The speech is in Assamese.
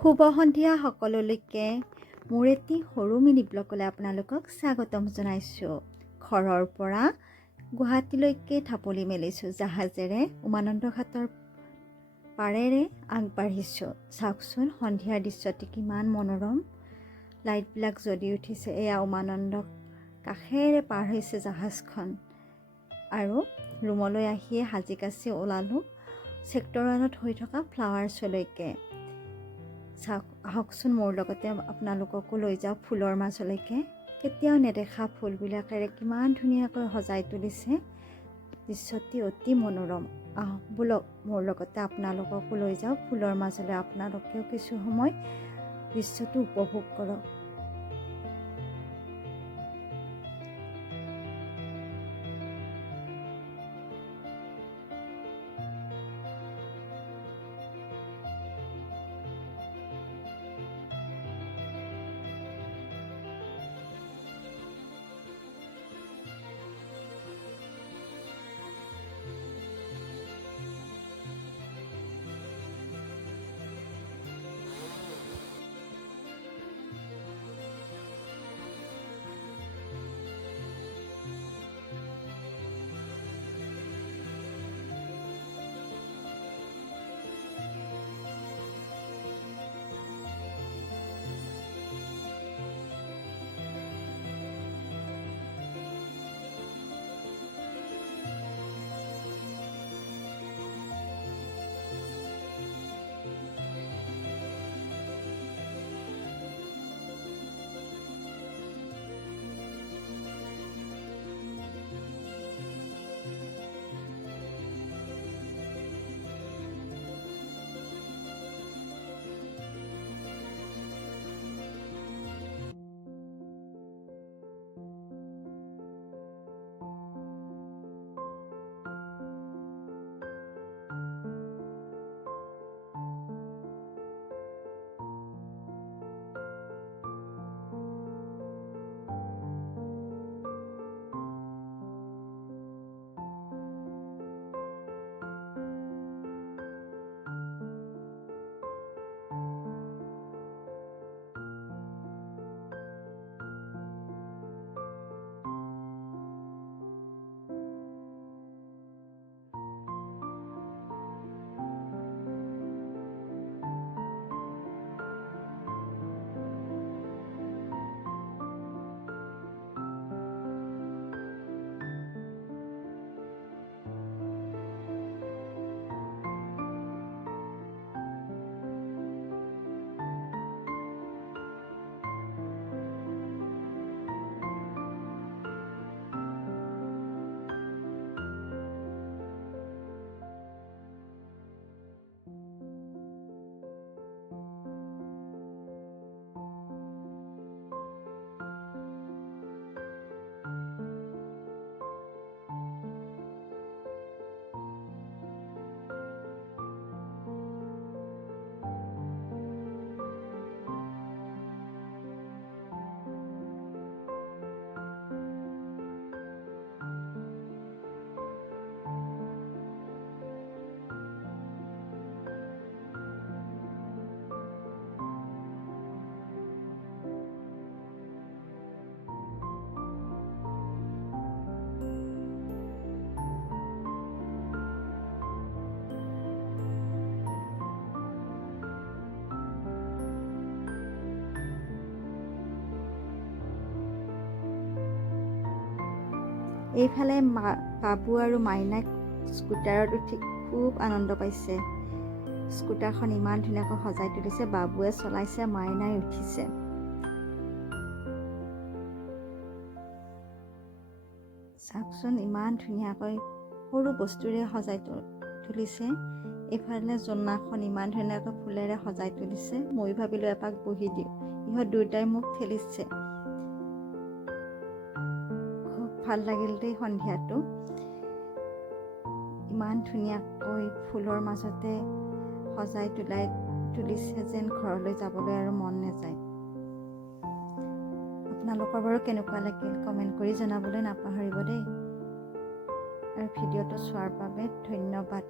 শুভ সন্ধিয়া সকলোলৈকে মোৰ এটি সৰু মিনি ব্লগলৈ আপোনালোকক স্বাগতম জনাইছোঁ। ঘৰৰ পৰা গুৱাহাটীলৈকে ঢাপলি মেলিছোঁ জাহাজেৰে উমানন্দ ঘাটৰ পাৰেৰে আগবাঢ়িছোঁ। চাওকচোন সন্ধিয়াৰ দৃশ্যটি কিমান মনোৰম, লাইটবিলাক জ্বলি উঠিছে। এয়া উমানন্দ কাষেৰে পাৰ হৈছে জাহাজখন আৰু ৰুমলৈ আহিয়ে সাজি কাচি ওলালোঁ ছেক্টৰ 1ত হৈ থকা ফ্লাৱাৰ্ছলৈকে। আহকচোন মোৰ লগতে আপোনালোককো লৈ যাওঁ ফুলৰ মাজলৈকে। কেতিয়াও নেদেখা ফুলবিলাকেৰে কিমান ধুনীয়াকৈ সজাই তুলিছে, দৃশ্যটি অতি মনোৰম। ব'লক মোৰ লগতে আপোনালোককো লৈ যাওঁ ফুলৰ মাজলৈ, আপোনালোকেও কিছু সময় দৃশ্যটো উপভোগ কৰক। এইফালে বাবু আৰু মাইনাক স্কুটাৰত উঠি খুব আনন্দ পাইছে। স্কুটাৰখন ইমান ধুনীয়াকৈ সজাই তুলিছে, বাবুৱে চলাইছে, মাইনাই উঠিছে। চাওকচোন ইমান ধুনীয়াকৈ সৰু বস্তুৰে সজাই তুলিছে। এইফালে জোলনাখন ইমান ধুনীয়াকৈ ফুলেৰে সজাই তুলিছে। মই ভাবিলোঁ এপাক বহি দিওঁ, ইহঁত দুয়োটাই মোক ঠেলিছে। ভাল লাগিল দেই সন্ধিয়াটো, ইমান ধুনীয়াকৈ ফুলৰ মাজতে সজাই তুলিছে যেন ঘৰলৈ যাবলৈ আৰু মন নাযায়। আপোনালোকৰ বাৰু কেনেকুৱা লাগিল কমেণ্ট কৰি জনাবলৈ নাপাহৰিব দেই। আৰু ভিডিঅ'টো চোৱাৰ বাবে ধন্যবাদ।